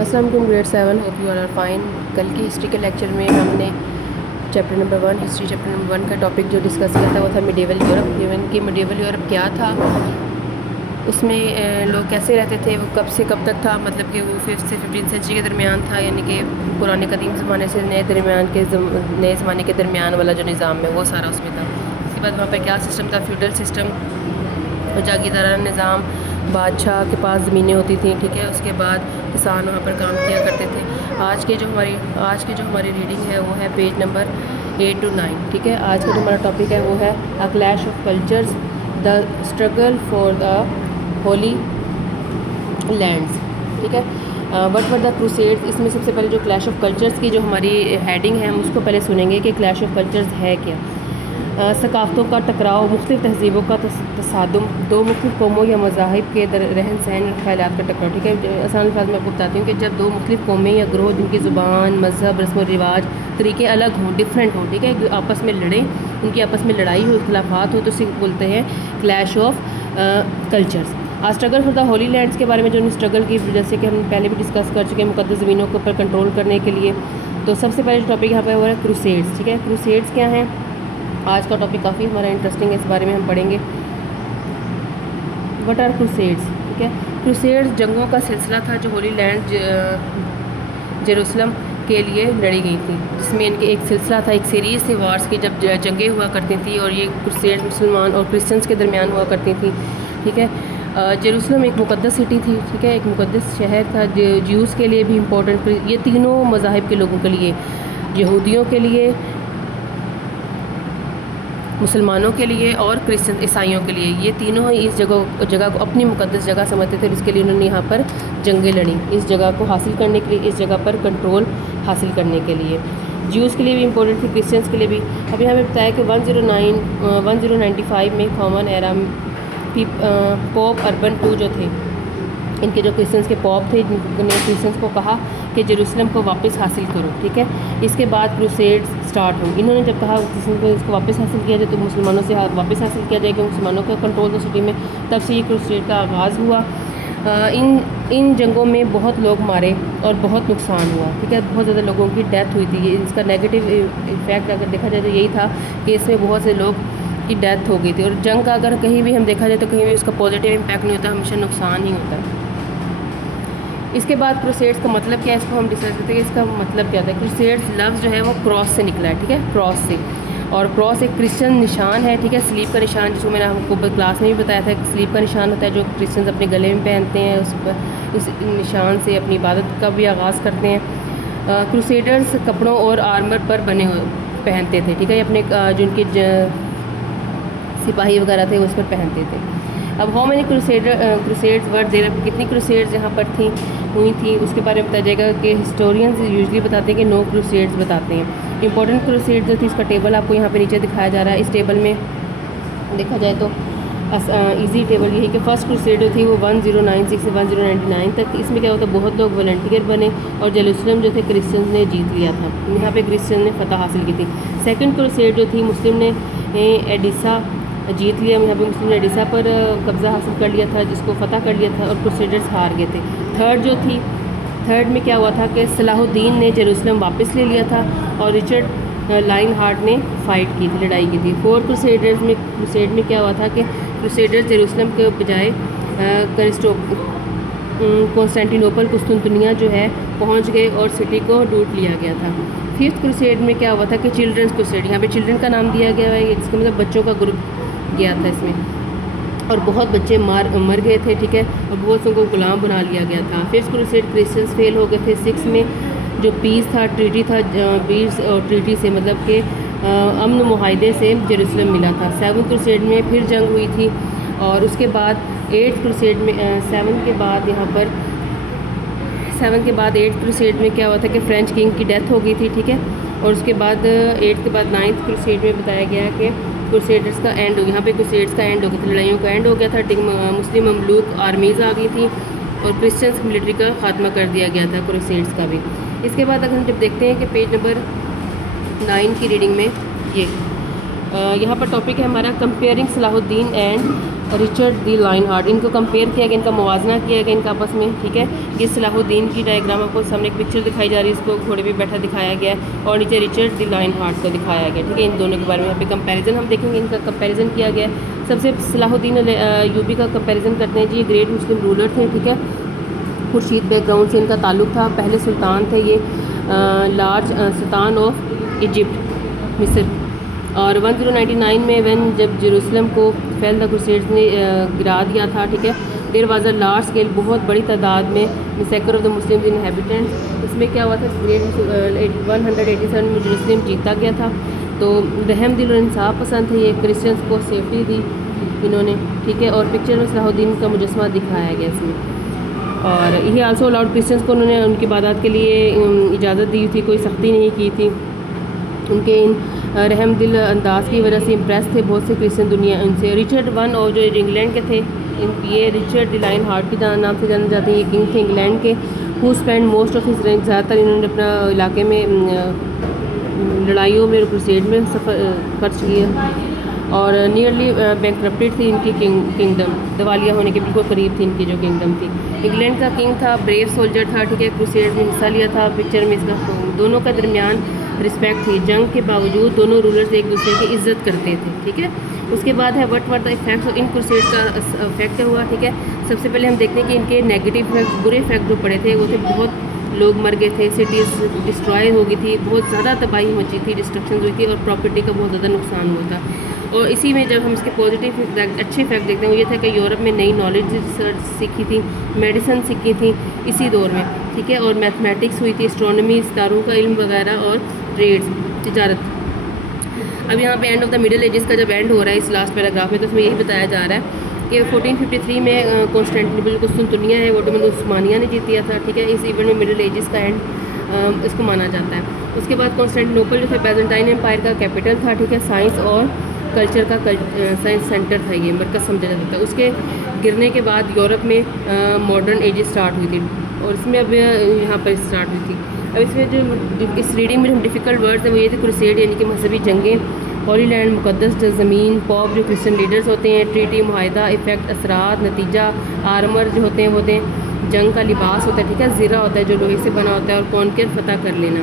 السلام علیکم grade 7 hope you are fine. کل کی ہسٹری کے لیکچر میں ہم نے chapter number 1 history chapter number 1 کا ٹاپک جو ڈسکس کیا تھا وہ تھا میڈیول یورپ. ایون کہ میڈیول یورپ کیا تھا, اس میں لوگ کیسے رہتے تھے, وہ کب سے کب تک تھا, مطلب کہ وہ 5th سے 15th سینچری کے درمیان تھا, یعنی کہ پرانے قدیم زمانے سے نئے زمانے کے درمیان والا جو نظام ہے وہ سارا اس میں تھا. اس کے بعد وہاں پہ کیا سسٹم تھا, فیوڈل سسٹم, جاگیردارانہ نظام, بادشاہ کے پاس زمینیں ہوتی تھیں, ٹھیک ہے. اس کے بعد کسان وہاں پر کام کیا کرتے تھے. آج کی جو ہماری ریڈنگ ہے وہ ہے پیج نمبر 8 to 9, ٹھیک ہے. آج کا جو ہمارا ٹاپک ہے وہ ہے a clash of cultures, the struggle for the holy lands, ٹھیک ہے. What were the crusades. اس میں سب سے پہلے جو کلیش آف کلچرز کی جو ہماری ہیڈنگ ہے ہم اس کو پہلے سنیں گے کہ کلیش آف کلچرز ہے کیا. ثقافتوں کا ٹکراؤ, مختلف تہذیبوں کا تصادم, دو مختلف قوموں یا مذاہب کے رہن سہن اور خیالات کا ٹکراؤ, ٹھیک ہے. آسان الفاظ میں آپ کو بتاتی ہوں کہ جب دو مختلف قومیں یا گروہ جن کی زبان, مذہب, رسم و رواج, طریقے الگ ہوں, ڈفرینٹ ہوں, ٹھیک ہے, آپس میں لڑیں, ان کی آپس میں لڑائی ہو, اختلافات ہو, تو اسے بولتے ہیں clash of cultures. Struggle for the holy lands کے بارے میں جو اسٹرگل کی, جیسے کہ ہم پہلے بھی ڈسکس کر چکے ہیں, مقدس زمینوں کے اوپر کنٹرول کرنے کے لیے. تو سب سے پہلے جو ٹاپک یہاں پہ وہ ہے کروسیڈز, ٹھیک ہے. کروسیڈز کیا ہیں, آج کا ٹاپک کافی ہمارا انٹرسٹنگ ہے, اس بارے میں ہم پڑھیں گے. وٹ آر کروسیڈز, ٹھیک ہے. کروسیڈز جنگوں کا سلسلہ تھا جو ہولی لینڈ جیروسلم کے لیے لڑی گئی تھی, جس میں ان کے ایک سلسلہ تھا, ایک سیریز تھی وارس کی, جب جنگیں ہوا کرتی تھیں, اور یہ کروسیڈز مسلمان اور کرسچنس کے درمیان ہوا کرتی تھیں, ٹھیک ہے. جیروسلم ایک مقدس سٹی تھی, ٹھیک ہے, ایک مقدس شہر تھا, جیوز کے لیے بھی امپورٹنٹ. یہ تینوں مذاہب کے لوگوں کے لیے, یہودیوں کے لیے, مسلمانوں کے لیے اور کرسچن عیسائیوں کے لیے, یہ تینوں ہی اس جگہ کو اپنی مقدس جگہ سمجھتے تھے, جس کے لیے انہوں نے یہاں پر جنگیں لڑیں, اس جگہ کو حاصل کرنے کے لیے, اس جگہ پر کنٹرول حاصل کرنے کے لیے. جیوز کے لیے بھی امپورٹنٹ تھی, کرسچنس کے لیے بھی. ابھی ہمیں بتایا کہ 1095 میں کامن ایرا پوپ اربن II جو تھے, ان کے جو کرسچنس کے پوپ تھے, جن نے کرسچنس کو کہا کہ جیروسلم کو واپس حاصل کرو, ٹھیک ہے. اس کے بعد کروسیڈز سٹارٹ ہوں. انہوں نے جب کہا کرسچنس کو اس کو واپس حاصل کیا جائے, تو مسلمانوں سے واپس حاصل کیا جائے کہ مسلمانوں کا کنٹرول تھا سٹی میں, تب سے یہ کروسیڈ کا آغاز ہوا. ان جنگوں میں بہت لوگ مارے اور بہت نقصان ہوا, ٹھیک ہے, بہت زیادہ لوگوں کی ڈیتھ ہوئی تھی. اس کا نیگیٹو افیکٹ اگر دیکھا جائے تو یہی تھا کہ اس میں بہت سے لوگ کی ڈیتھ ہو گئی تھی. اور جنگ کا اگر کہیں بھی ہم دیکھا جائے تو کہیں بھی اس کا پازیٹیو امپیکٹ نہیں ہوتا, ہمیشہ نقصان ہی ہوتا ہے. اس کے بعد کروسیڈز کا مطلب کیا ہے, اس کو ہم ڈسکس کرتے ہیں کہ اس کا مطلب کیا تھا. کروسیڈز لفظ جو ہے وہ کراس سے نکلا ہے, ٹھیک ہے, کراس سے, اور کراس ایک کرسچن نشان ہے, ٹھیک ہے, سلیب کا نشان, جس کو میں نے آپ کو کلاس میں بھی بتایا تھا, سلیب کا نشان ہوتا ہے جو کرسچنز اپنے گلے میں پہنتے ہیں, اس نشان سے اپنی عبادت کا بھی آغاز کرتے ہیں. کروسیڈرز کپڑوں اور آرمر پر بنے ہوئے پہنتے تھے, ٹھیک ہے, اپنے جو ان کے سپاہی وغیرہ تھے اس پر پہنتے تھے. اب ہاؤ مینی کروسیڈز ور دیر, کتنی کروسیڈز یہاں پر ہوئی تھیں, اس کے بارے میں بتایا جائے گا کہ ہسٹورینز یوزلی بتاتے ہیں کہ 9 کروسیڈز بتاتے ہیں. امپورٹنٹ کروسیڈ جو تھی, اس کا ٹیبل آپ کو یہاں پہ نیچے دکھایا جا رہا ہے. اس ٹیبل میں دیکھا جائے تو ایزی ٹیبل یہی کہ فرسٹ کروسیڈ جو تھی وہ 1096 سے 1099 تک. اس میں کیا ہوتا ہے, بہت لوگ والنٹیئر بنے اور جیروسلم جو تھے کرسچنز نے جیت لیا تھا, یہاں پہ کرسچن نے فتح حاصل کی تھی. سیکنڈ کروسیڈ جو تھی, مسلم نے ایڈیسا جیت لیا, یہاں پہ مسلم نے ایڈیسا پر قبضہ حاصل کر لیا تھا, جس کو فتح کر لیا تھا, اور کروسیڈرز ہار گئے تھے. تھرڈ میں کیا ہوا تھا کہ صلاح الدین نے جیروسلم واپس لے لیا تھا, اور رچرڈ لائن ہارٹ نے فائٹ کی تھی, لڑائی کی تھی. فورتھ کروسیڈ میں کیا ہوا تھا کہ کروسیڈرز جیروسلم کے بجائے کانسٹینٹینوپل قسطنطنیہ جو ہے پہنچ گئے اور سٹی کو لوٹ لیا گیا تھا. ففتھ کروسیڈ میں کیا ہوا تھا کہ چلڈرنس کروسیڈ, یہاں پہ چلڈرن کا نام دیا گیا ہے, جس کا مطلب بچوں کا گروپ گیا تھا اس میں, اور بہت بچے مر گئے تھے, ٹھیک ہے, اور بہت سے کو غلام بنا لیا گیا تھا. ففتھ کروسیڈ کرسچنس فیل ہو گئے تھے. سکس میں جو پیس تھا, ٹریٹی تھا, پیس اور ٹریٹی سے مطلب کہ امن و معاہدے سے جیروسلم ملا تھا. سیونتھ کروسیڈ میں پھر جنگ ہوئی تھی, اور اس کے بعد ایٹھ کروسیڈ میں سیون کے بعد ایٹھ کروسیڈ میں کیا ہوا تھا کہ فرینچ کنگ کی ڈیتھ ہو گئی تھی, ٹھیک ہے, اور اس کے بعد ایٹھ کے بعد نائنتھ کروسیڈ میں بتایا گیا کہ کروسیڈرز کا اینڈ ہو گیا, یہاں پہ کروسیڈز کا اینڈ ہو گیا تھا, لڑائیوں کا اینڈ ہو گیا تھا. مسلم مملوک آرمیز آ گئی تھی, اور کرسچنس ملٹری کا خاتمہ کر دیا گیا تھا کروسیڈز کا بھی. اس کے بعد اگر ہم جب دیکھتے ہیں کہ پیج نمبر 9 کی ریڈنگ میں یہاں پر ٹاپک ہے ہمارا کمپیئرنگ صلاح الدین اینڈ اور ریچرڈ دی لائن ہارٹ، ان کو کمپیئر کیا گیا، ان کا موازنہ کیا گیا ان کا آپس میں، ٹھیک ہے. یہ صلاح الدین کی ڈائیگرام آپ کو سامنے ایک پکچر دکھائی جا رہی ہے، اس کو گھوڑے پہ بیٹھا دکھایا گیا ہے اور نیچے ریچرڈ دی لائن ہارٹ کو دکھایا گیا، ٹھیک ہے. ان دونوں کے بارے میں یہاں پہ کمپیریزن ہم دیکھیں گے، ان کا کمپیریزن کیا گیا ہے. سب سے صلاح الدین ایوبی کا کمپیریزن کرتے ہیں جی. یہ گریٹ مسلم رولر تھے، ٹھیک ہے. خورشید بیک گراؤنڈ سے ان کا تعلق تھا، پہلے سلطان تھے یہ، لارج سلطان آف ایجپٹ مصر. اور 1099 میں جب جیروسلم کو فیل دا کروسیڈز نے گرا دیا تھا، ٹھیک ہے. There was a large scale, بہت بڑی تعداد میں massacre of the Muslim inhabitants. اس میں کیا ہوا تھا، گریٹ 187 میں جیروسلم جیتا گیا تھا. تو رحم دل اور انصاف پسند تھے یہ، کرسچنس کو سیفٹی دی انہوں نے، ٹھیک ہے. اور پکچر میں صلاح الدین کا مجسمہ دکھایا گیا اس میں. اور یہ آلسو الاؤڈ کرسچنس کو، انہوں نے ان کی عبادات کے لیے اجازت دی تھی، کوئی سختی نہیں کی تھی. ان کے ان رحم دل انداز کی وجہ سے امپریس تھے بہت سے کرسچن دنیا ان سے. ریچرڈ ون اور جو انگلینڈ کے تھے، یہ ریچرڈ دی لائن ہارٹ کے نام سے جانے جاتے ہیں. یہ کنگ تھے انگلینڈ کے، who spend most of his rank, زیادہ تر انہوں نے اپنا علاقے میں لڑائیوں میں کروسیڈ میں خرچ کیا. اور نیئرلی بینکرپٹڈ تھی ان کی کنگڈم، دیوالیہ ہونے کے بالکل قریب تھی ان کی جو کنگڈم تھی. انگلینڈ کا کنگ تھا، بریو سولجر تھا، ٹھیک ہے. کروسیڈ میں حصہ لیا تھا. پکچر میں اس کا دونوں کا درمیان رسپیکٹ تھی. جنگ کے باوجود دونوں رولرز ایک دوسرے کی عزت کرتے تھے، ٹھیک ہے. اس کے بعد ہے وٹ ور دا افیکٹس، ان کروسیڈ کا افیکٹ ہوا، ٹھیک ہے. سب سے پہلے ہم دیکھتے ہیں کہ ان کے نیگیٹو افیکٹ، برے افیکٹ جو پڑے تھے وہ تھے بہت لوگ مر گئے تھے، سٹیز ڈسٹرائے ہو گئی تھی، بہت زیادہ تباہی مچی تھی، ڈسٹرکشن ہوئی تھی اور پراپرٹی کا بہت زیادہ نقصان ہوا تھا. اور اسی میں جب ہم اس کے پازیٹیو اچھے افیکٹ دیکھتے ہیں وہ یہ تھا کہ یورپ میں نئی نالج ریسرچ سیکھی تھی، میڈیسن سیکھی تھی اسی دور میں، ٹھیک ہے. اور میتھمیٹکس ہوئی تھی، اسٹرانومی، ستاروں کا علم وغیرہ، اور ٹریڈز، تجارت. اب یہاں پہ end of the middle ages کا جب اینڈ ہو رہا ہے اس لاسٹ پیراگراف میں، تو اس میں یہی بتایا جا رہا ہے کہ 1453 میں کانسٹینٹینوپل قسطنطنیہ ہے وہ اوٹومن عثمانیہ نے جیتیا تھا، ٹھیک ہے. اس ایونٹ میں مڈل ایجز کا اینڈ اس کو مانا جاتا ہے. اس کے بعد کانسٹینٹینوپل جو تھا بیزنٹائن امپائر کا کیپٹل تھا، ٹھیک ہے. سائنس اور کلچر کا سائنس سینٹر تھا، یہ مرکز سمجھا جاتا تھا. اس کے گرنے کے بعد یورپ میں ماڈرن ایجز اسٹارٹ ہوئی تھی، اور اس میں اب یہاں پر اسٹارٹ ہوئی تھی. اب اس میں جو اس ریڈنگ میں ڈیفیکلٹ ورڈز ہیں وہ یہ تھے، کروسیڈ یعنی کہ مذہبی جنگیں، ہولی لینڈ مقدس زمین، پاپ جو کرسچن لیڈرز ہوتے ہیں، ٹریٹی معاہدہ، افیکٹ اثرات، نتیجہ، آرمر جو ہوتے ہیں وہ ہوتے ہیں جنگ کا لباس ہوتا ہے، ٹھیک ہے. زیرہ ہوتا ہے جو لوہے سے بنا ہوتا ہے، اور کونکر فتح کر لینا.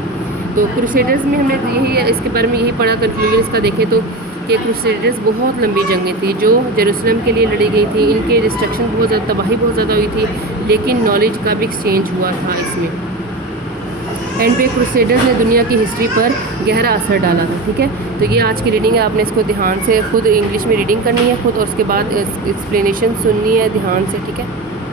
تو کروسیڈرز میں ہم نے یہی اس کے بارے میں یہی پڑھا. کنکلوژن اس کا دیکھیں تو کہ کروسیڈرز بہت لمبی جنگیں تھیں جو جیروسلم کے لیے لڑی گئی تھیں. ان کے ڈسٹرکشن بہت زیادہ، تباہی بہت زیادہ ہوئی تھی، لیکن نالج کا بھی ایکسچینج ہوا تھا اس میں. اینڈ پہ کروسیڈرز نے دنیا کی ہسٹری پر گہرا اثر ڈالا تھا، ٹھیک ہے. تو یہ آج کی ریڈنگ ہے، آپ نے اس کو دھیان سے خود انگلش میں ریڈنگ کرنی ہے خود، اور اس کے بعد ایکسپلینیشن سننی ہے دھیان سے، ٹھیک ہے.